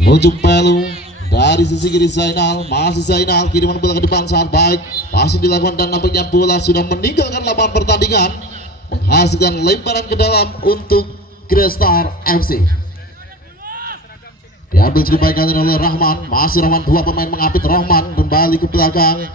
menuju Pelu dari sisi kiri Zainal, masih Zainal kiriman bola ke depan sangat baik, masih dilakukan dan nampaknya bola sudah meninggalkan lapangan pertandingan, menghasilkan lemparan ke dalam untuk Grestar FC. Diambil cukup baik kali oleh Rahman, masih Rahman, dua pemain mengapit Rahman kembali ke belakang,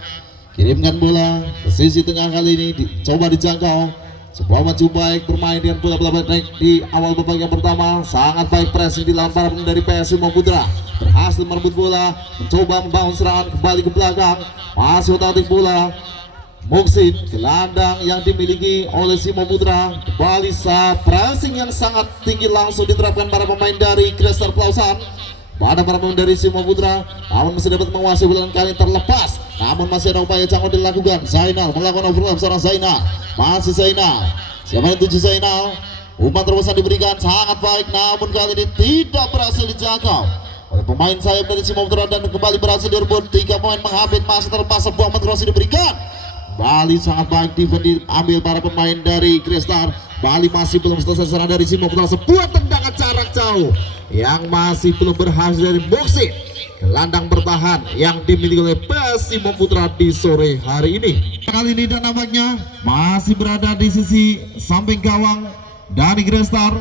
kirimkan bola ke sisi tengah, kali ini coba dijangkau. Sebuah maju baik bermain dengan bola-bola baik di awal babak yang pertama, sangat baik pressing dilampar dari PS Simo Putra, berhasil merebut bola, mencoba membangun serangan kembali ke belakang, masih otak bola Muksin, gelandang yang dimiliki oleh Simo Putra, kembali pressing yang sangat tinggi langsung diterapkan para pemain dari Grestar Pelausan pada para pemain dari Simo Putra, namun masih dapat menguasai bola kali terlepas, namun masih ada upaya jangkau dilakukan. Zainal melakukan overlap seorang Zainal, masih Zainal, siapa yang tuju Zainal, umpan terobosan diberikan sangat baik, namun kali ini tidak berhasil dijangkau oleh pemain sayap dari Simo Putra dan kembali berhasil direbut. Tiga pemain menghabis, masih terlepas, sebuah umpan terobosan diberikan, Bali sangat baik defense diambil para pemain dari Grestar. Bali masih belum selesai serang dari Simo Putra, sebuah tendangan jarak jauh yang masih belum berhasil dari Muksin, gelandang bertahan yang dimiliki oleh PS Simo Putra di sore hari ini. Kali ini dan nampaknya masih berada di sisi samping gawang dari Grestar.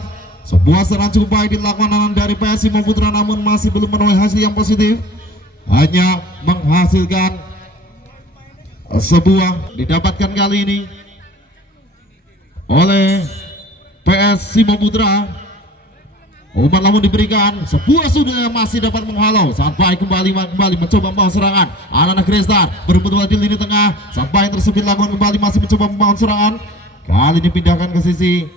Sebuah serangan cukup baik dilakukan dari PS Simo Putra, namun masih belum menuai hasil yang positif, hanya menghasilkan sebuah didapatkan kali ini oleh PS Simo Putra. Umpan namun diberikan, sebuah sudut yang masih dapat menghalau, sangat baik kembali mencoba membangun serangan anak-anak Grestar, berebut bola di lini tengah, sampai yang tersebut lakukan kembali masih mencoba membangun serangan, kali ini pindahkan ke sisi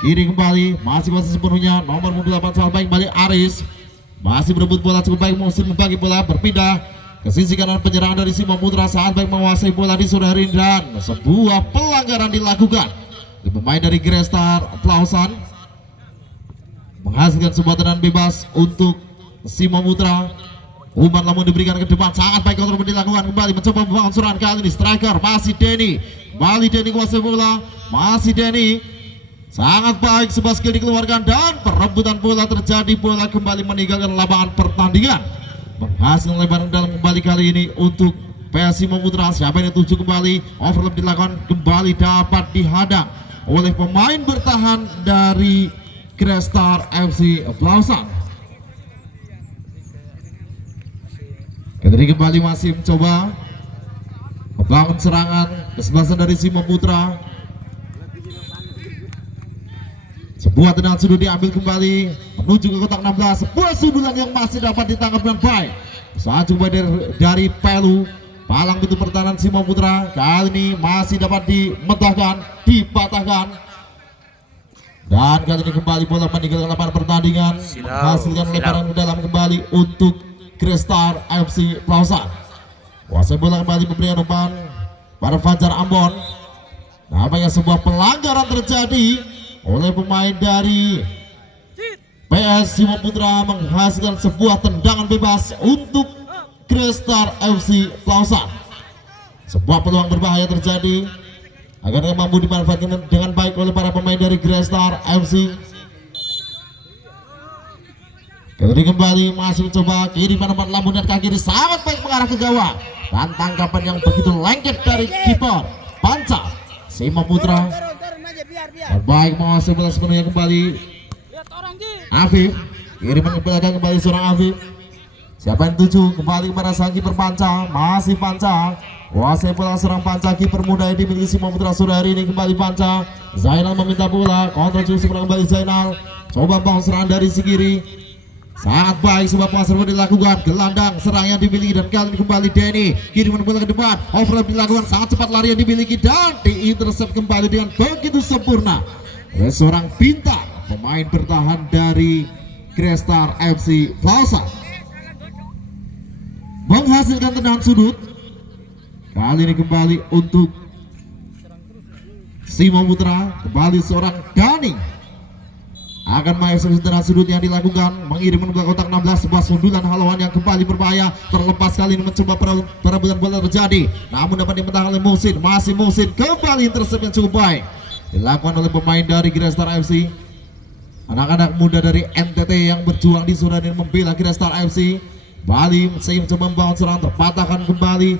kiri kembali, masih kuasa sepenuhnya nomor 8 sangat baik kembali Aris, masih berebut bola cukup baik, Muksin membagi bola, berpindah ke sisi kanan penyerang dari Simo Putra, sangat baik menguasai bola di sore hari, dan sebuah pelanggaran dilakukan di pemain dari Grestar Pelausan, menghasilkan sebuah tendangan bebas untuk Simo Putra. Umpan namun diberikan ke depan, sangat baik kontrol dilakukan kembali, mencoba membangun serangan kali ini striker masih Denny, kembali Denny kuasai bola, masih Denny, sangat baik sebuah skill dikeluarkan dan perebutan bola terjadi, bola kembali meninggalkan lapangan pertandingan, menghasilkan lebaran dalam kembali kali ini untuk PS Simo Putra. Siapa yang dituju kembali, overlap dilakukan kembali, dapat dihadang oleh pemain bertahan dari Grestar FC Pelausan. Ketika kembali masih mencoba membangun serangan kesebelasan dari Simo Putra. Sebuah tendangan sudut diambil kembali menuju ke kotak 16, sebuah sundulan yang masih dapat ditangkap dengan baik. Saat coba dari Pelu, palang pintu pertahanan Simo Putra kali ini masih dapat dimetahkan, dipatahkan. Dan kali ini kembali bola meninggalkan lapangan pertandingan, menghasilkan lebaran ke dalam kembali untuk Grestar FC Pelausan. Kuasai bola kembali memberikan umpan pada Fajar Ambon. Nampaknya sebuah pelanggaran terjadi oleh pemain dari PS Simo Putra, menghasilkan sebuah tendangan bebas untuk Grestar FC Pelausan. Sebuah peluang berbahaya terjadi, agar mampu dimanfaatkan dengan baik oleh para pemain dari Grestar FC. Kembali masih mencoba kiriman umpan lambung dan kaki kiri sangat baik mengarah ke gawang, dan tangkapan yang begitu lengket dari kiper Panca Simo Putra. Terbaik menguasai bola sepenuhnya kembali Afif, kiriman ke belakang kembali seorang Afif. Siapa yang tuju kembali kepada sang kiper Panca, masih Panca. Kuasai bola serang Panca, kiper muda yang dimiliki Simo Putra sore hari ini, kembali Panca. Zainal meminta bola, kontrol cukup seberang kembali Zainal, coba bangun serangan dari si kiri, sangat baik sebuah pengasaran dilakukan, gelandang serang yang dimiliki, dan kali ini kembali Denny, kiriman bola ke depan, overlap dilakukan, sangat cepat lari yang dimiliki dan diintercept kembali dengan begitu sempurna oleh seorang bintang pemain bertahan dari Grestar FC Pelausan, menghasilkan tendangan sudut. Kali ini kembali untuk Simo Putra, kembali seorang Dani akan mengeksekusi tendangan sudut yang dilakukan, mengirim ke kotak 16, sebuah sundulan haluan yang kembali berbahaya, terlepas kali ini mencoba perebutan bola terjadi, namun dapat dimentahkan oleh Muksin, masih Muksin, kembali intercept yang cukup baik dilakukan oleh pemain dari Grestar FC. Anak-anak muda dari NTT yang berjuang di zona ini membela Grestar FC. Bali masih mencoba membangun serangan, terpatahkan kembali.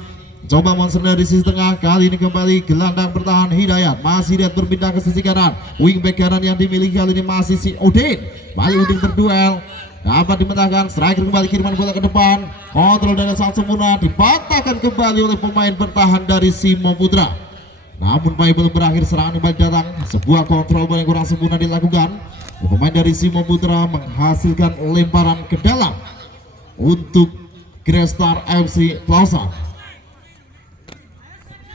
Coba monster dari sisi tengah, kali ini kembali gelandang bertahan Hidayat. Masih Hidayat berpindah ke sisi kanan. Wingback kanan yang dimiliki kali ini masih si Udin. Bali Udin berduel, dapat dimentahkan, striker kembali, kiriman bola ke depan. Kontrol dengan sangat sempurna, dipatahkan kembali oleh pemain bertahan dari Simo Putra. Namun baik belum berakhir, serangan kembali datang. Sebuah kontrol bola yang kurang sempurna dilakukan. Pemain dari Simo Putra menghasilkan lemparan ke dalam untuk Grestar FC Plaza.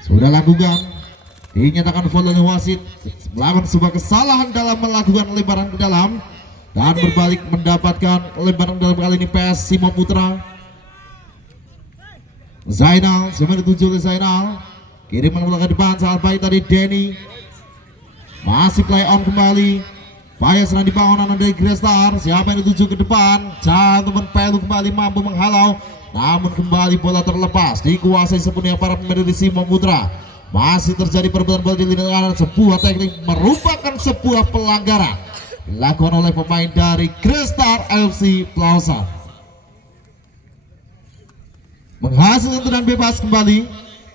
Sudah lakukan, dinyatakan foul oleh wasit, melakukan sebuah kesalahan dalam melakukan lemparan ke dalam dan berbalik mendapatkan lemparan dalam kali ini PS Simo Putra. Zainal, siapa dituju oleh Zainal, kiriman bola ke depan, sangat baik tadi Denny. Masih play on kembali, Paya serang dibangun anak dari Grestar. Siapa yang dituju ke depan? Jangan Pelu kembali mampu menghalau, namun kembali bola terlepas, dikuasai sepenuhnya para pemain dari Simo Putra. Masih terjadi perebutan bola di lini kanan, sebuah teknik merupakan sebuah pelanggaran dilakukan oleh pemain dari Grestar FC Plaza. Menghasilkan tendangan bebas kembali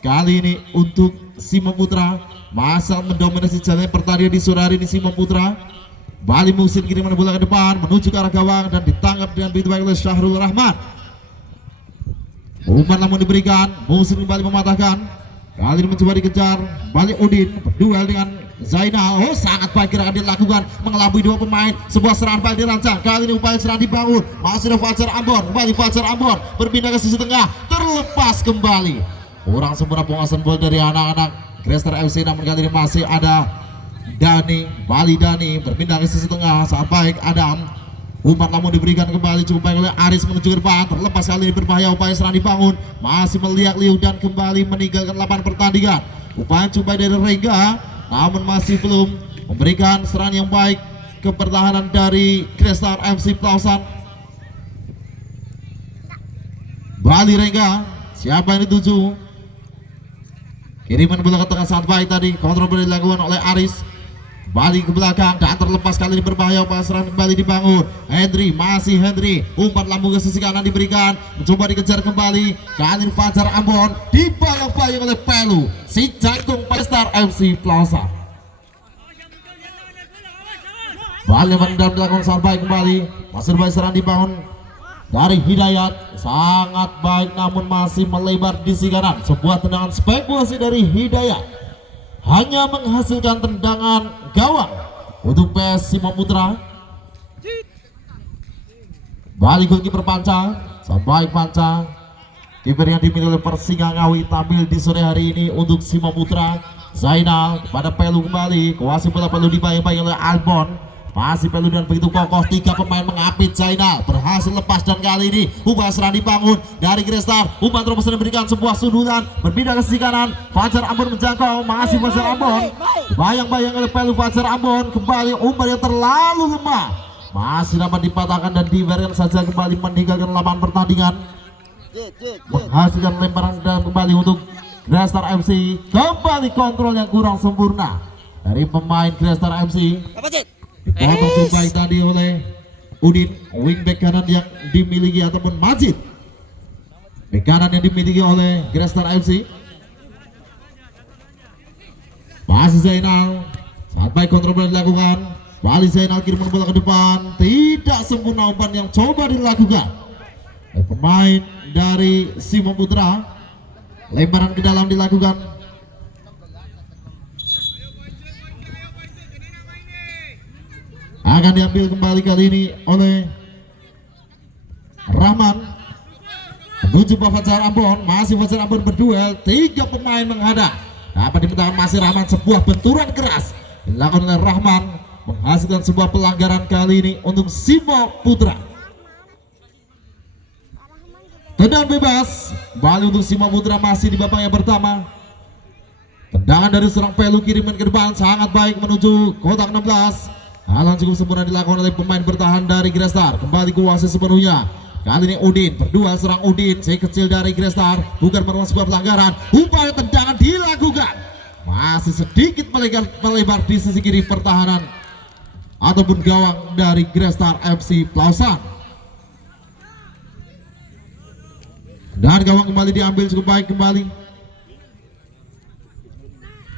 kali ini untuk Simo Putra. Masa mendominasi jalannya pertandingan di sore hari ini Simo Putra. Bali musim kiriman bola ke depan menuju ke arah gawang dan ditangkap dengan begitu baik oleh Syahrul Rahman. Umpan namun diberikan, musim kembali mematahkan. Kali ini mencoba dikejar, balik Udin berduel dengan Zainal. Oh, sangat baik gerakan dilakukan, mengelabui dua pemain. Sebuah serangan balik dirancang, kali ini upaya serangan dibangun. Masih ada Fajar Ambon, kembali Fajar Ambon berpindah ke sisi tengah, terlepas kembali. Kurang sempurna penguasaan bola dari anak-anak Grestar FC, namun kali ini masih ada Dani, Bali Dani berpindah ke sisi tengah, sangat baik Adam. Umpan namun diberikan kembali cukup baik oleh Aris menuju ke depan, terlepas kali ini berbahaya, upaya serang dibangun, masih melihat Liu dan kembali meninggalkan lapangan pertandingan. Upaya coba dari Rega, namun masih belum memberikan serangan yang baik ke pertahanan dari Grestar FC Plaza. Bali Rega, siapa yang dituju? Kiriman bola ke tengah sangat baik tadi, kontrol bola dilakukan oleh Aris. Balik ke belakang dan terlepas kali ini berbahaya, upaya serangan kembali dibangun. Hendry, masih Hendry, umpan lambung ke sisi kanan diberikan, mencoba dikejar kembali. Kali ini Fajar Ambon dibayang-bayang oleh Pelu, si jagung Grestar FC Plaza. Balik dalam dilakukan sangat baik kembali, masih berbahaya serangan dibangun dari Hidayat, sangat baik namun masih melebar di sisi kanan. Sebuah tendangan spekulasi dari Hidayat hanya menghasilkan tendangan gawang untuk PS Simo Putra. Balik kiper Panca, sampai Panca, kiper yang dimiliki oleh Persinga Ngawi tampil di sore hari ini untuk Simo Putra. Zainal pada Pelu kembali, kuasai bola Pelu dibayang-bayang oleh Albon. Masih Pelu dan begitu kokoh, tiga pemain mengapit. Zainal berhasil lepas dan kali ini upaya serang dibangun dari Grestar. Umpan terus diberikan, sebuah sundulan berpindah ke sisi kanan. Fajar Ambon menjangkau, masih Fajar Ambon bayang-bayang oleh Pelu. Fajar Ambon kembali, umpan yang terlalu lemah, masih dapat dipatahkan dan diberikan saja kembali meninggalkan lapangan pertandingan. Menghasilkan lemparan dan kembali untuk Grestar FC. Kembali kontrol yang kurang sempurna dari pemain Grestar FC. Dipotong baik tadi oleh Udin, wingback kanan yang dimiliki ataupun Majid, bek kanan yang dimiliki oleh Grestar FC. Masih Zainal, saat baik kontrol bola dilakukan. Bali Zainal kirim bola ke depan, tidak sempurna umpan yang coba dilakukan oleh pemain dari Simo Putra. Lemparan ke dalam dilakukan. Akan diambil kembali kali ini oleh Rahman menuju Fajar Ambon. Masih Fajar Ambon berduel, tiga pemain menghadap, dapat dimentahkan masih Rahman. Sebuah benturan keras dilakukan oleh Rahman, menghasilkan sebuah pelanggaran kali ini untuk Simo Putra. Tendangan bebas kembali untuk Simo Putra, masih di babak yang pertama. Tendangan dari serang Pelu, kiriman ke depan sangat baik menuju kotak 16. Hal yang cukup sempurna dilakukan oleh pemain bertahan dari Grestar. Kembali kuasai sepenuhnya. Kali ini Udin berdua serang Udin, si kecil dari Grestar, bukan merupakan sebuah pelanggaran. Upaya tendangan dilakukan, masih sedikit melebar di sisi kiri pertahanan ataupun gawang dari Grestar FC Plausan. Dan gawang kembali diambil cukup baik kembali.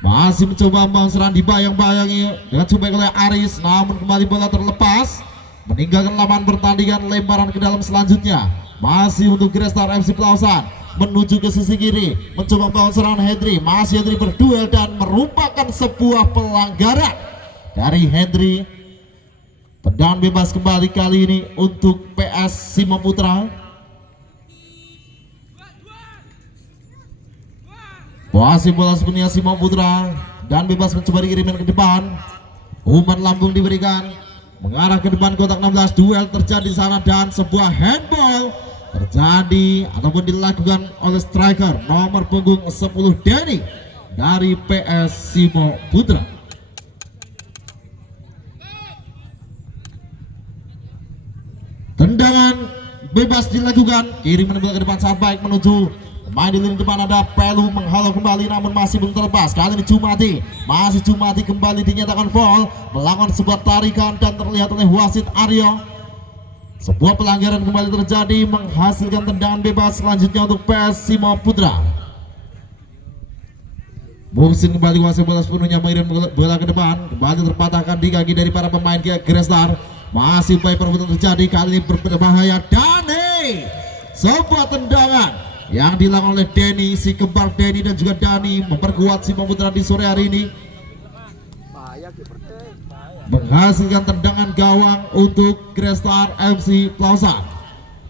Masih mencoba serang dibayang-bayangi dengan cukup baik oleh Aris, namun kembali bola terlepas meninggalkan lapangan pertandingan. Lemparan ke dalam selanjutnya masih untuk Grestar FC Plausan menuju ke sisi kiri, mencoba membangun serangan Hendry. Masih Hendry berduel dan merupakan sebuah pelanggaran dari Hendry. Tendangan bebas kembali kali ini untuk PS Simo Putra. Masih bola sepenuhnya Simo Putra dan bebas mencoba dikirimkan ke depan. Umpan lambung diberikan mengarah ke depan kotak 16. Duel terjadi di sana dan sebuah handball terjadi ataupun dilakukan oleh striker nomor punggung 10 Denny dari PS Simo Putra. Tendangan bebas dilakukan, kiriman bola ke depan sangat baik menuju main di lini depan. Ada Pelu menghalau kembali namun masih belum terlepas. Kali ini Jumati kembali dinyatakan foul, melakukan sebuah tarikan dan terlihat oleh wasit Aryo. Sebuah pelanggaran kembali terjadi menghasilkan tendangan bebas selanjutnya untuk PS Simo Putra. Musim kembali kuasai bola sepenuhnya, mengirim bola ke depan, kembali terpatahkan di kaki dari para pemain Grestar. Masih upaya perebutan terjadi, kali ini berbahaya. Dani, sebuah tendangan yang dilakukan oleh Denny, si kembar Denny dan juga Dani memperkuat Simo Putra di sore hari ini, menghasilkan tendangan gawang untuk Grestar FC Plausan.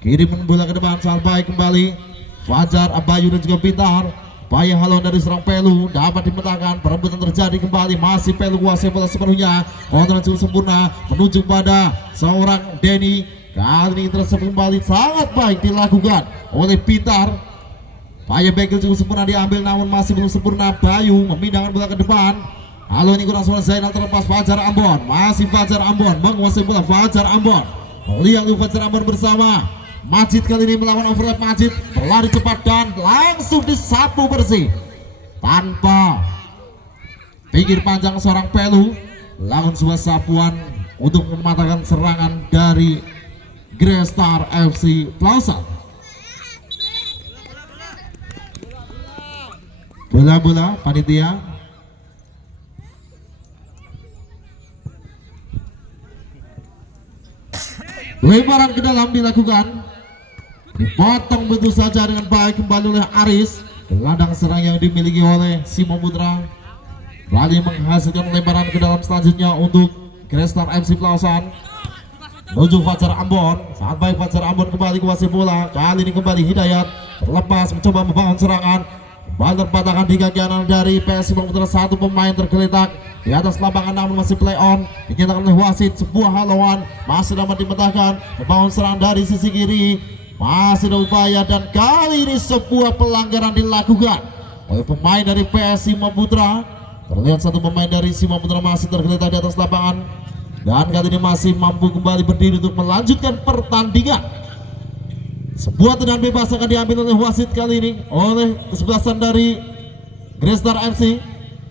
Kiriman bola ke depan sangat baik kembali Fajar Abayu dan juga Pintar. Upaya halau dari serang Pelu dapat dipetakan, perebutan terjadi kembali. Masih Pelu kuasai bola sepenuhnya, kontrol cukup sempurna menuju pada seorang Denny. Kali ini tersebut kembali sangat baik dilakukan oleh Pintar. Upaya bekel cukup sempurna diambil namun masih belum sempurna. Bayu memindahkan bola ke depan. Halo, ini kurang suara Zainal, terlepas Fajar Ambon. Masih Fajar Ambon menguasai bola. Fajar Ambon melihat Fajar Ambon bersama Majid, kali ini melawan overlap. Majid berlari cepat dan langsung disapu bersih tanpa pikir panjang seorang Pelu. Lawan sebuah sapuan untuk mematahkan serangan dari Grestar FC Plausan. Bola-bola panitia. Lemparan ke dalam dilakukan, dipotong betul saja dengan baik kembali oleh Aris. Gelandang serang yang dimiliki oleh Simo Putra kembali menghasilkan lemparan ke dalam selanjutnya untuk Grestar FC Plausan menuju Fajar Ambon. Saat baik Fajar Ambon kembali kuasai bola. Kali ini kembali Hidayat terlepas mencoba membangun serangan, kembali terpatahkan di kaki kanan dari PS Simo Putra. Satu pemain tergeletak di atas lapangan namun masih play on, dinyatakan oleh wasit sebuah halauan. Masih dapat dipetahkan, membangun serang dari sisi kiri, masih ada upaya dan kali ini sebuah pelanggaran dilakukan oleh pemain dari PS Simo Putra. Terlihat satu pemain dari Simo Putra masih tergeletak di atas lapangan dan kali ini masih mampu kembali berdiri untuk melanjutkan pertandingan. Sebuah tendangan bebas akan diambil oleh wasit kali ini oleh kesebelasan dari Grestar FC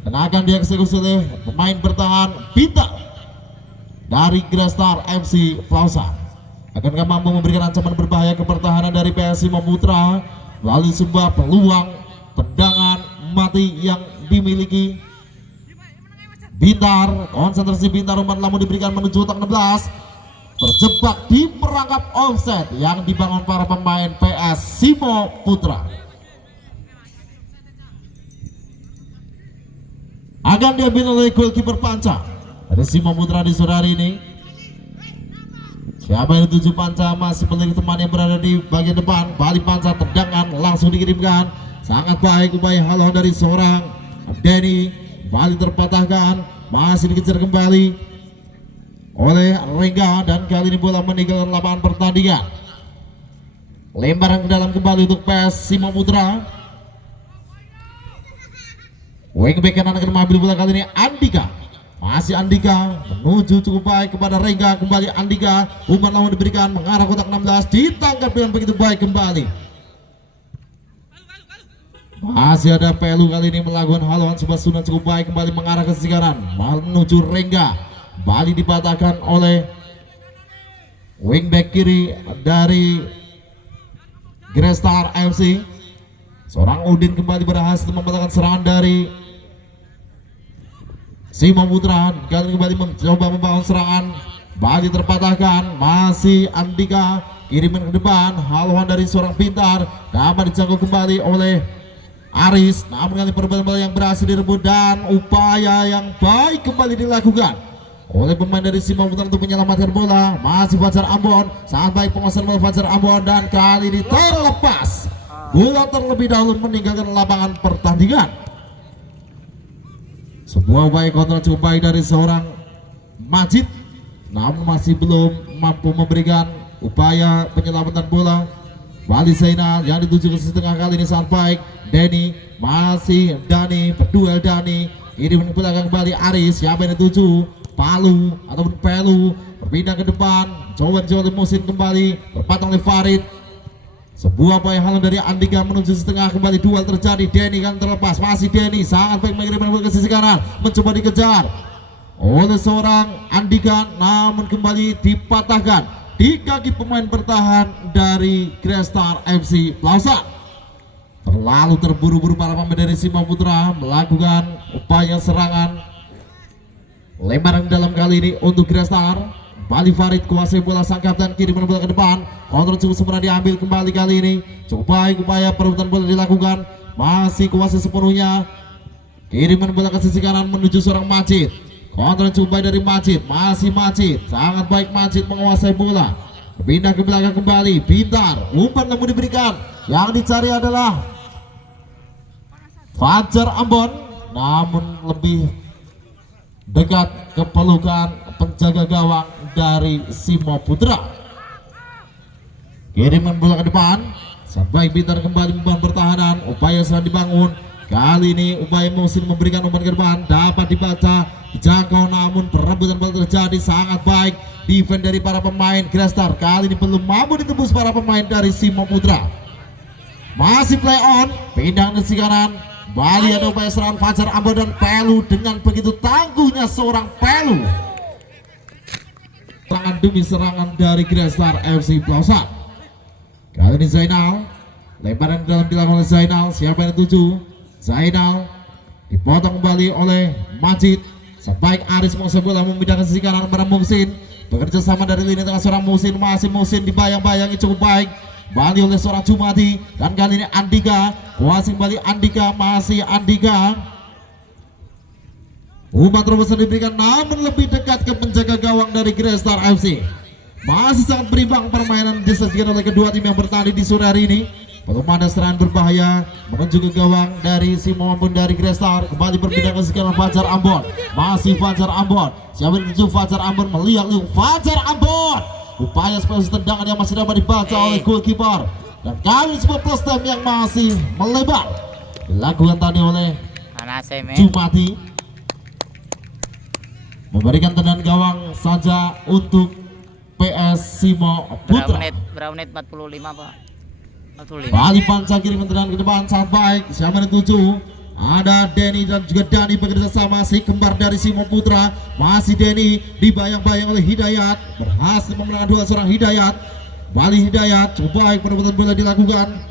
dan akan dieksekusi oleh pemain bertahan Bita dari Grestar FC Plausan. Akankah mampu memberikan ancaman berbahaya ke pertahanan dari PS Simo Putra melalui sebuah peluang tendangan mati yang dimiliki Bintar. Konsentrasi Bintar, umpan lambung diberikan menuju kotak 16, terjebak di perangkap offset yang dibangun para pemain PS Simo Putra. Akan diambil oleh goalkeeper panca dari Simo Putra di sore hari ini. Siapa yang dituju panca? Masih melirik teman yang berada di bagian depan. Balik panca, tendangan langsung dikirimkan. Sangat baik upaya halau dari seorang Denny. Balik terpatahkan, masih dikejar kembali oleh Rengga dan kali ini bola meninggalkan lapangan pertandingan. Lemparan ke dalam kembali untuk PS Simo Putra. Wingback kanan akan mengambil bola kali ini Andika. Masih Andika menuju cukup baik kepada Rengga. Kembali Andika, umpan lawan diberikan mengarah kotak 16, ditangkap dengan begitu baik kembali. Masih ada Pelu kali ini melakukan haluan sebuah sunat cukup baik kembali mengarah ke sisi kanan menuju Rengga. Kembali dipatahkan oleh wingback kiri dari Grestar FC. Seorang Udin kembali berhasil mematahkan serangan dari Simo Putra. Kali kembali mencoba membangun serangan, bali terpatahkan. Masih Andika, kiriman ke depan, haluan dari seorang Pintar, dapat dijangkau kembali oleh Aris. Namun kali perbuatan bola yang berhasil direbut dan upaya yang baik kembali dilakukan oleh pemain dari Simo Putra untuk menyelamatkan bola. Masih Fajar Ambon, sangat baik penguasaan bola Fajar Ambon, dan kali ini terlepas. Bola terlebih dahulu meninggalkan lapangan pertandingan. Sebuah upaya kontrol cukup baik dari seorang Majid, namun masih belum mampu memberikan upaya penyelamatan bola. Bali Zainal yang dituju ke sisi tengah, kali ini sangat baik. Denny, masih Dani, berduel Dani, kiri belakang kembali Aris. Siapa yang dituju? Palu ataupun Pelu, berpindah ke depan, coba oleh Musin kembali, berpatang oleh Farid. Sebuah upaya halang dari Andika menuju setengah, kembali duel terjadi. Denny kan terlepas, masih Denny sangat baik mengirimkan bola ke sisi kanan, mencoba dikejar oleh seorang Andika, namun kembali dipatahkan di kaki pemain bertahan dari Grestar FC Plaza. Terlalu terburu-buru para pemain dari Simo Putra melakukan upaya serangan. Lemparan dalam kali ini untuk Grestar. Bali Farid kuasai bola, sang kapten kiri bola ke depan. Kontrol cukup sempurna diambil kembali kali ini. Cukup baik upaya perebutan bola dilakukan. Masih kuasai sepenuhnya. Kiriman bola ke sisi kanan menuju seorang Majid. Kontrol cukup baik dari Majid. Masih Majid, sangat baik Majid menguasai bola. Pindah ke belakang kembali. Pintar, umpan namun diberikan. Yang dicari adalah Fajar Ambon, namun lebih dekat ke pelukan penjaga gawang dari Simo Putra. Kiriman bola ke depan, sampai Pintar kembali membangun pertahanan. Upaya serang dibangun. Kali ini upaya Musin memberikan umpan ke depan, dapat dibaca, dijangkau, namun perebutan bola terjadi. Sangat baik defense dari para pemain Grestar. Kali ini belum mampu ditembus para pemain dari Simo Putra. Masih play on, pindah ke sisi kanan. Bali ada upaya serangan Fajar Ambon dan Pelu. Dengan begitu tangguhnya seorang Pelu, serangan demi serangan dari Grestar FC Plaza. Kali ini Zainal, lemparan dalam dilakukan oleh Zainal. Siapa yang dituju? Zainal dipotong kembali oleh Majid. Sebaik Aris mau bola memindahkan sisi kanan kepada Musin. Bekerja sama dari lini tengah seorang Musin. Masih Musin dibayang-bayangi cukup baik. Bali oleh seorang Jumati, dan kali ini Andika kuasai kembali. Andika, masih Andika. Umpan terobosan diberikan, namun lebih dekat ke penjaga gawang dari Grestar FC. Masih sangat berimbang permainan disajikan oleh kedua tim yang bertanding di sore hari ini. Belum ada serangan berbahaya menuju ke gawang dari Simo maupun dari Grestar. Kembali berpindah ke sekian Fajar Ambon. Masih Fajar Ambon. Siapa yang dituju? Fajar Ambon melihat Fajar Ambon. Upaya spesial tendangan yang masih dapat dibaca oleh goalkeeper, dan kali sebuah plus time yang masih melebar dilakukan tadi oleh Jumati, memberikan tendangan gawang saja untuk PS Simo Putra. Berapa menit 45 Pak? 45. Bali panca kiriman tendangan ke depan sangat baik. Siapa yang dituju? Ada Denny dan juga Dani bekerja sama, si kembar dari Simo Putra. Masih Denny dibayang-bayang oleh Hidayat, berhasil memenangkan dua seorang Hidayat. Bali Hidayat, coba baik perebutan bola dilakukan.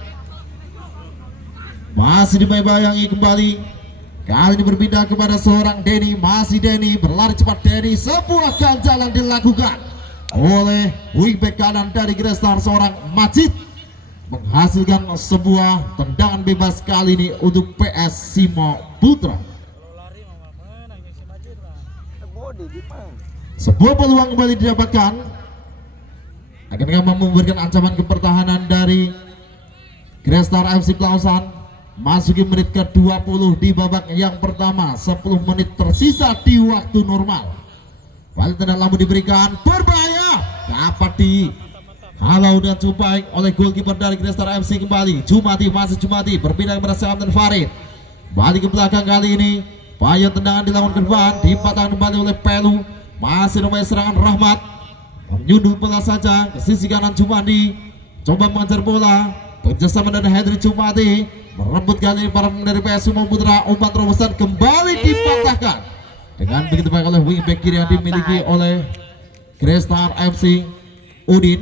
Masih dibayang-bayangi kembali. Kali ini berpindah kepada seorang Denny. Masih Denny, berlari cepat Denny. Sebuah ganjalan dilakukan oleh wingback kanan dari Grestar seorang Majid, menghasilkan sebuah tendangan bebas kali ini untuk PS Simo Putra. Sebuah peluang kembali didapatkan. Akan memberikan ancaman ke pertahanan dari Grestar FC Plaza. Masuki menit ke-20 di babak yang pertama. 10 menit tersisa di waktu normal. Balik tendangan lampu diberikan, berbahaya, dapat di halau dan cukup baik oleh goalkeeper dari Grestar FC kembali. Jumati, masih Jumati, berpindah kepada Sam dan Farid. Balik ke belakang kali ini. Bahaya tendangan dilakukan ke depan, dipatahkan kembali oleh Pelu. Masih namanya serangan Rahmat, menyundul bola saja ke sisi kanan. Jumati coba mengejar bola, kerjasama dari Henry Jumati, merebut kali ini para pemain dari PS Simo Putra. Umpan terobosan kembali dipatahkan Dengan begitu baik oleh wingback kiri yang dimiliki oleh Kristar FC Udin.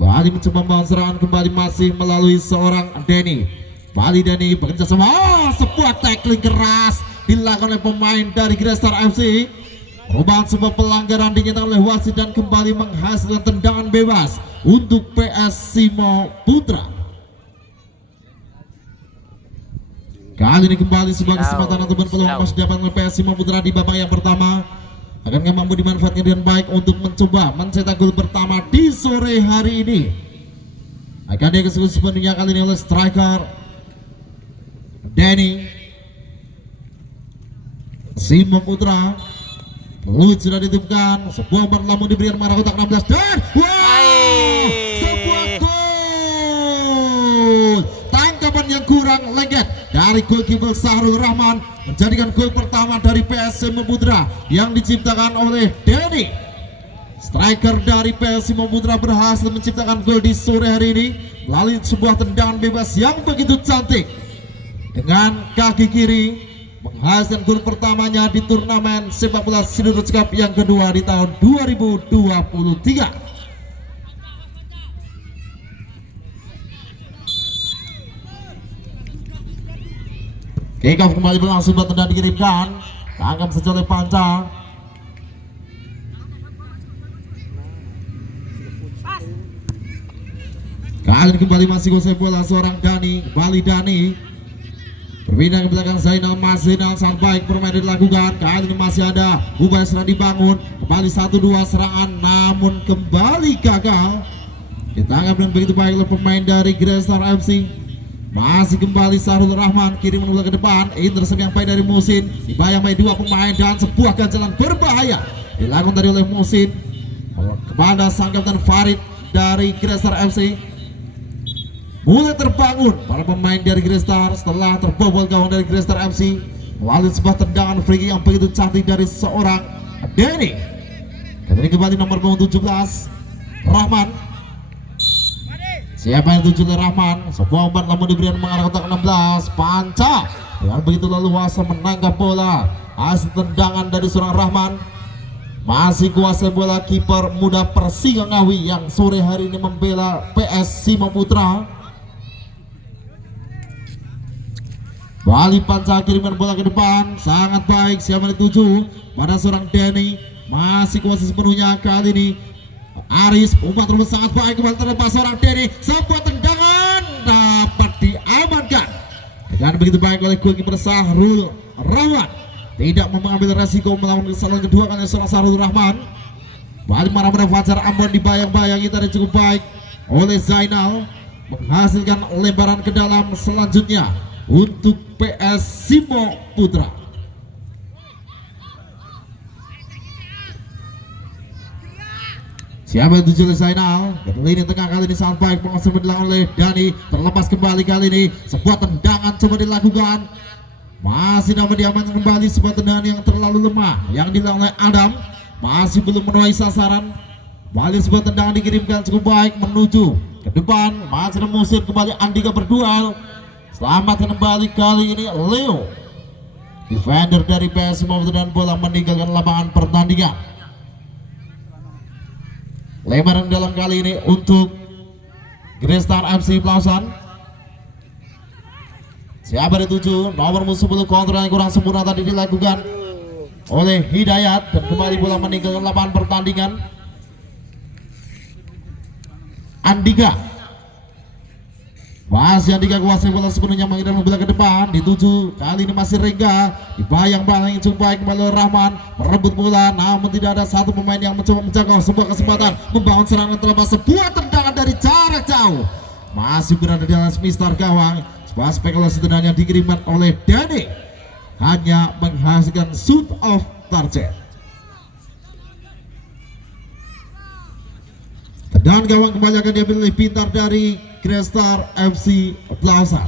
Bali mencoba membangun serangan kembali masih melalui seorang Denny. Bali Denny bekerja sama. Sebuah tackling keras dilakukan oleh pemain dari Kristar FC. Perubahan sebuah pelanggaran dinyatakan oleh wasit dan kembali menghasilkan tendangan bebas untuk PS Simo Putra. Kali ini kembali sebagai kesempatan ataupun peluang masih dapat oleh PS Simo Putra di babak yang pertama. Akankah mampu dimanfaatkan dengan baik untuk mencoba mencetak gol pertama di sore hari ini. Akan dieksekusi sepenuhnya kali ini oleh striker Denny. Simo Putra, peluit sudah ditipkan, sebuah umpan lambung diberikan mengarah kotak 16 dan sebuah gol. Tangkapan yang kurang lengket dari goalkeeper Sahrul Rahman menjadikan gol pertama dari PS Simo Putra yang diciptakan oleh Denny. Striker dari PS Simo Putra berhasil menciptakan gol di sore hari ini melalui sebuah tendangan bebas yang begitu cantik dengan kaki kiri, menghasilkan gol pertamanya di turnamen sepak bola Sidorus Cup yang kedua di tahun 2023. Kick off kembali berlangsung, tendang dikirimkan, tangkap saja oleh Panca. Kali ini kembali masih kuasai bola seorang Dani, kembali Dani. Berpindah ke belakang Zainal, Zainal sangat baik bermain dilakukan. Kali ini masih ada upaya serang dibangun, kembali 1-2 serangan namun kembali gagal. Ditangkap dengan begitu baik oleh pemain dari Kristar FC. Masih kembali Sahrul Rahman, kirim bola ke depan, intercept yang baik dari Musin, dibayang-bayang dua pemain dan sebuah ganjalan berbahaya dilakukan tadi oleh Musin kepada sang kapten Farid dari Kristar FC. Mulai terbangun para pemain dari Kristar setelah terbobol gawang dari Kristar FC melalui sebuah tendangan free kick yang begitu cantik dari seorang Denny. Kali ini kembali nomor 17 Rahman. Siapa yang tuju oleh Rahman? Sebuah umpan namun diberikan mengarah kotak 16. Panca dengan begitu leluasa menangkap bola. Hasil tendangan dari seorang Rahman. Masih kuasai bola kiper muda Persiga Ngawi yang sore hari ini membela PS Simo Putra. Bali Panca kirimkan bola ke depan, sangat baik. Siapa yang dituju pada seorang Denny. Masih kuasai sepenuhnya kali ini Aris, umpan terus sangat baik, kembali terlepas seorang Denny. Sebuah tendangan dapat diamankan dengan begitu baik oleh goalkeeper Sahrul Rahman. Tidak mengambil resiko melawan kesalahan kedua kali seorang Sahrul Rahman. Balik marah pada Fajar Ambon, dibayang-bayangi tadi cukup baik oleh Zainal, menghasilkan lebaran ke dalam selanjutnya untuk PS Simo Putra. Siapa yang tuju oleh Zainal? Lini tengah kali ini sangat baik, penguasaan dilakukan oleh Dani. Terlepas kembali kali ini, sebuah tendangan coba dilakukan. Masih dapat diamankan kembali sebuah tendangan yang terlalu lemah yang dilakukan oleh Adam. Masih belum menuai sasaran. Balik sebuah tendangan dikirimkan cukup baik menuju ke depan. Masih Musin, kembali Andika berduel. Selamatkan kembali kali ini Leo. Defender dari PS Simo Putra dan bola meninggalkan lapangan pertandingan. Lebaran dalam kali ini untuk Kristar FC Plausan. Siapa dituju? Nomor 10, kontrol yang kurang sempurna tadi dilakukan oleh Hidayat dan kembali bola meninggalkan lapangan pertandingan. Andika. Masih Andika kuasai bola sepenuhnya, mengirim bola ke depan, dituju kali ini masih Rengga, dibayang-bayang cukup baik kembali oleh Rahman, merebut bola namun tidak ada satu pemain yang mencoba menjangkau sebuah kesempatan membangun serangan terlepas. Sebuah tendangan dari jarak jauh masih berada di atas mistar gawang. Sebuah spekulasi tendangan yang dikirimkan oleh Dani hanya menghasilkan shoot off target. Tendangan gawang kembali akan diambil oleh pintar dari Kristar FC Plaza.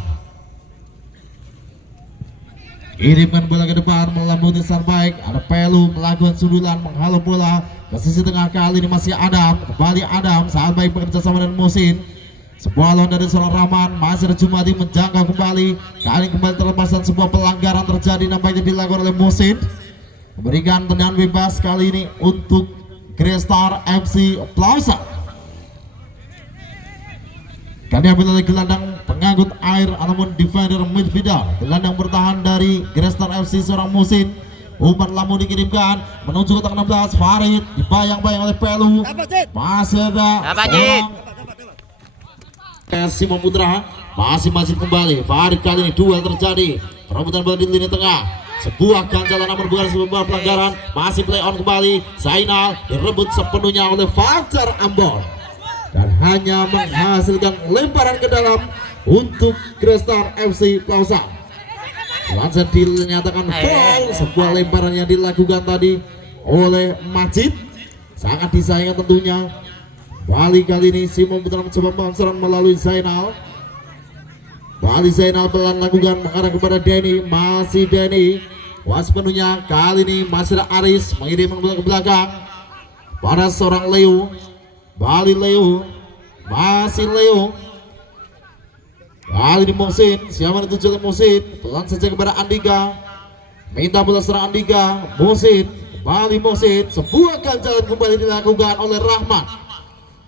Kirimkan bola ke depan, melambuti sang baik. Ada Pelu melakukan sundulan menghalau bola ke sisi tengah, kali ini masih Adam. Kembali Adam, saat baik bekerja sama dengan Musin. Sebuah lawan dari seorang Rahman, masih ada Jumadi menjangkau kembali. Kali kembali terlepas dan sebuah pelanggaran terjadi nampaknya dilakukan oleh Musin. Memberikan tendangan bebas kali ini untuk Kristar FC Plaza. Kali ambil oleh gelandang pengangkut air ataupun defender midfielder. Gelandang bertahan dari Kristar FC seorang Musin. Umpan lambung dikirimkan menuju kotak 16. Farid dibayang-bayang oleh Pelu. Masih ada Simon Putra masih kembali. Farid kali ini duel terjadi. Perebutan bola di lini tengah. Sebuah ganjalan namun bukan sebuah pelanggaran. Masih play on kembali. Zainal direbut sepenuhnya oleh Fajar Ambon dan hanya menghasilkan lemparan ke dalam untuk Kristar FC Plaza. Langsung dinyatakan foul. Sebuah lemparan yang dilakukan tadi oleh Majid sangat disayangkan tentunya. Bali kali ini Simon Putra mencoba memanfaatkan melalui Zainal. Bali Zainal pelan lakukan mengarah kepada Denny. Masih Denny was penuhnya. Kali ini masih ada Aris mengirim bola ke belakang pada seorang Leo. Bali Leo, masih Leo. Kali ini Musin, siapa yang dituju oleh Musin? Pelan saja kepada Andika. Minta bola serang Andika. Musin, Bali Musin. Sebuah ganjalan kembali dilakukan oleh Rahman.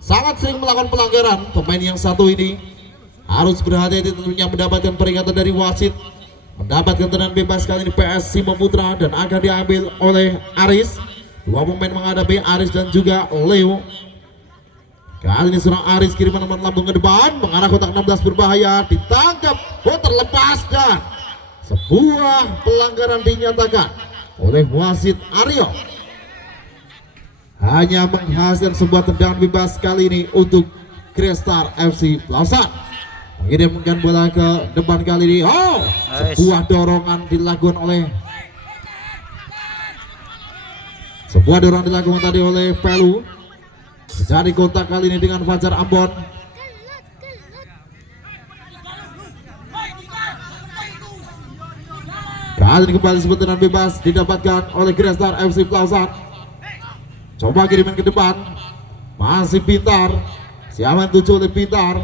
Sangat sering melakukan pelanggaran. Pemain yang satu ini harus berhati-hati tentunya mendapatkan peringatan dari wasit. Mendapatkan tendangan bebas kali ini PS Simon Putra dan akan diambil oleh Aris. Dua pemain menghadapi Aris dan juga Leo. Kali ini seorang Aris kiriman umpan lambung ke depan mengarah kotak 16 berbahaya, ditangkap, terlepas dan sebuah pelanggaran dinyatakan oleh wasit Aryo. Hanya menghasilkan sebuah tendangan bebas kali ini untuk Kristar FC Plaza. Mengirimkan bola ke depan kali ini. Sebuah dorongan dilakukan tadi oleh Pelu. Jadi kontak kali ini dengan Fajar Ambon. Kali ini kembali sebuah tendangan bebas didapatkan oleh Kristar FC Plaza. Coba kiriman ke depan. Masih Pintar. Siapa yang tuju oleh Pintar?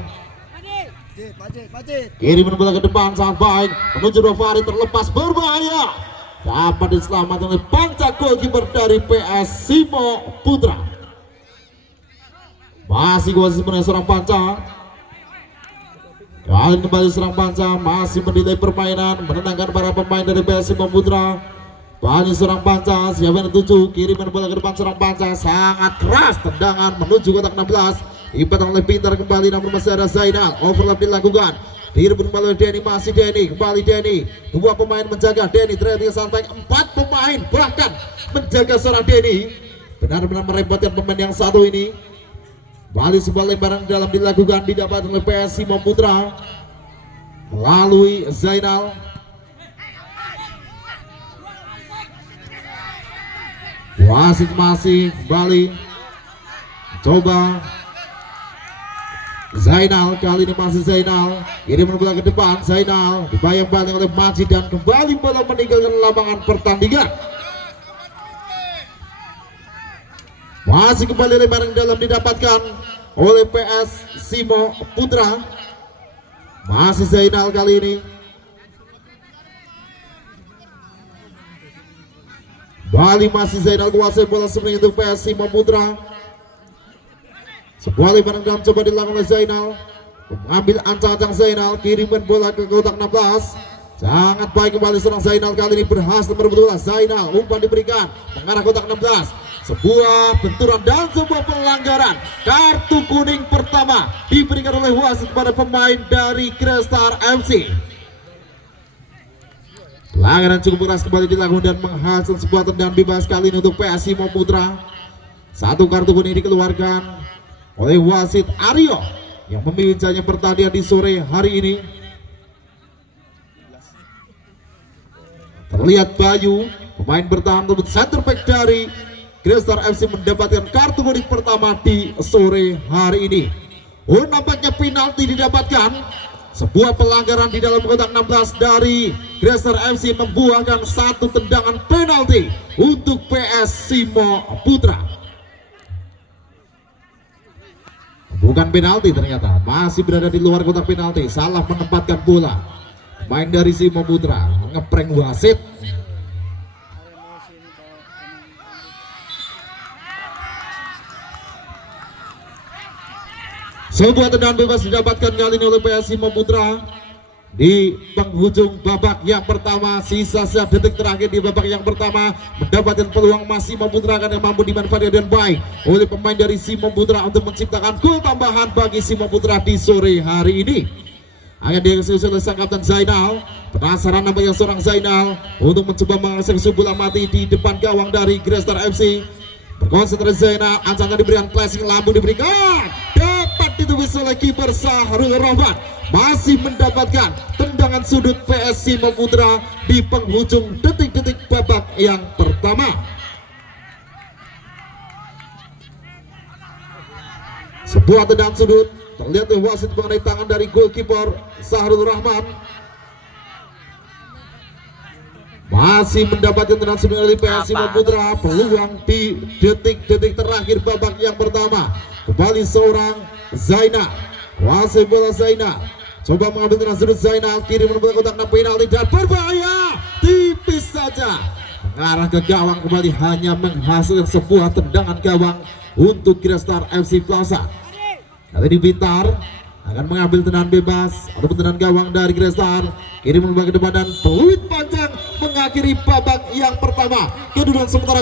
Kiriman bola ke depan sangat baik. Menuju Farid terlepas berbahaya. Dapat diselamatkan oleh panca goalkeeper dari PS Simo Putra. Masih kuasa sebenarnya seorang panca. Kali kembali serang panca. Masih menilai permainan. Menenangkan para pemain dari PS Simo Putra. Bali serang panca, siapa yang dituju? Kiriman bola ke depan serang panca, sangat keras tendangan menuju kotak 16. Dipotong oleh Pintar kembali, namun masih ada Zainal. Overlap dilakukan. Direbut kembali Denny, masih Denny, kembali Denny. Dua pemain menjaga Denny, terlihat sampai 4 pemain bahkan menjaga seorang Denny. Benar-benar merepotkan pemain yang satu ini. Bali sebuah lemparan dalam dilakukan, didapat oleh PS Simon Putra melalui Zainal. Wasit masih Bali coba Zainal, kali ini masih Zainal. Kirim bola ke depan, Zainal dibayang-bayang oleh Majid dan kembali bola meninggalkan lapangan pertandingan. Masih kembali lemparan dalam didapatkan oleh PS Simo Putra. Masih Zainal kali ini. Bali masih Zainal kuasai bola sebenarnya untuk PS Simo Putra. Sebuah lemparan dalam coba dilakukan oleh Zainal. Mengambil ancang-ancang Zainal, kirimkan bola ke kotak 16. Sangat baik kembali serang Zainal kali ini berhasil merebut bola. Zainal umpan diberikan mengarah kotak 16. Sebuah benturan dan sebuah pelanggaran. Kartu kuning pertama diberikan oleh wasit kepada pemain dari Kristar FC. Pelanggaran cukup keras kembali dilakukan dan menghasilkan sebuah tendangan bebas kali ini untuk PS Simo Putra. Satu kartu kuning dikeluarkan oleh wasit Aryo yang memimpin pertandingan di sore hari ini. Terlihat Bayu, pemain bertahan untuk center back dari Kristar FC mendapatkan kartu kuning pertama di sore hari ini. Nampaknya penalti didapatkan. Sebuah pelanggaran di dalam kotak 16 dari Kristar FC membuahkan satu tendangan penalti untuk PS Simo Putra. Bukan penalti ternyata, masih berada di luar kotak penalti. Salah menempatkan bola. Main dari Simo Putra, ngeprank wasit. Sebuah tendangan bebas didapatkan kali ini oleh PS Simo Putra di penghujung babak yang pertama. Sisa detik terakhir di babak yang pertama, mendapatkan peluang masih Simo Putra yang mampu dimanfaatkan dengan baik oleh pemain dari Simo Putra untuk menciptakan gol tambahan bagi Simo Putra di sore hari ini. Akan dieksekusi oleh sang kapten Zainal. Penasaran nampaknya seorang Zainal untuk mencoba mengeksekusi bola mati di depan gawang dari Grestar FC. Berkonsentrasi Zainal, ancaman diberikan flashing lampu diberikan, dapat ditepis oleh kiper Sahrul Rahman. Masih mendapatkan tendangan sudut PS Simo Putra di penghujung detik-detik babak yang pertama. Sebuah tendangan sudut terlihat wasit mengenai tangan dari goalkeeper Sahrul Rahman. Masih mendapatkan tendangan sudut dari PS Simo Putra. Peluang di detik-detik terakhir babak yang pertama. Kembali seorang Zainal, kuasai bola Zainal, coba mengambil tendangan sudut Zainal, kiri menuju kotak penalti dan berbahaya, tipis saja mengarah ke gawang. Kembali hanya menghasilkan sebuah tendangan gawang untuk Grestar FC Plaza. Kali ini Bintar akan mengambil tendangan bebas ataupun tendangan gawang dari Grestar, kiri menuju ke depan dan peluit panjang mengakhiri babak yang pertama. Kedudukan sementara